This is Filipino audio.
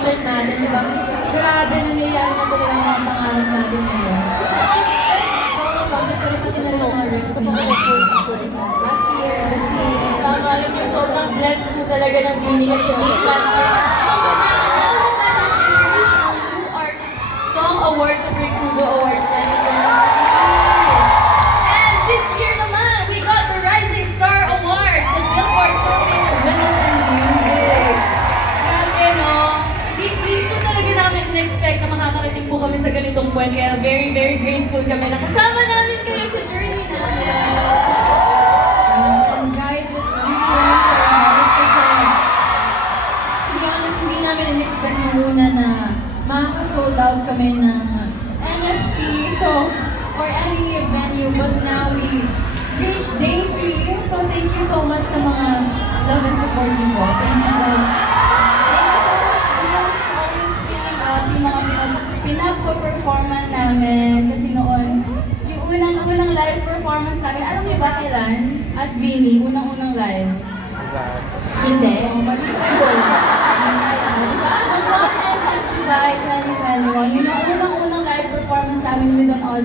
concert natin, di ba? Grabe, nangyayari na talaga ang mga pangarap natin ngayon. Not just first solo concert, pero pati na rin ang mga recognition. Last year, this year. Tama, alam niyo, sobrang blessed po talaga ng Bini kasi last year. Natapos natin ang International New Artist Song Awards sa Great Kudo Awards 2023. And this year naman, we got the Rising Star Awards sa Billboard Philippines Women in Music. Grabe, no? Hindi po talaga namin in-expect na makakarating po kami sa ganitong point. Kaya very, very grateful kami na kasama namin kayo sa journey namin. And guys, it really warms our heart kasi to be honest, hindi namin in-expect nung una na makaka-sold out kami ng NFT, or any venue, but now we reached day 3, so thank you so much sa mga love and support niyo po. Thank you so much, Bill, for always filling up yung mga pinag-performan namin, kasi noon, yung unang live performance namin, alam niyo ba kailan? As Bini, unang live. Hindi. Mali tayo. Ang One Entrance Dubai 2021, yun ang unang live performance namin with an audience.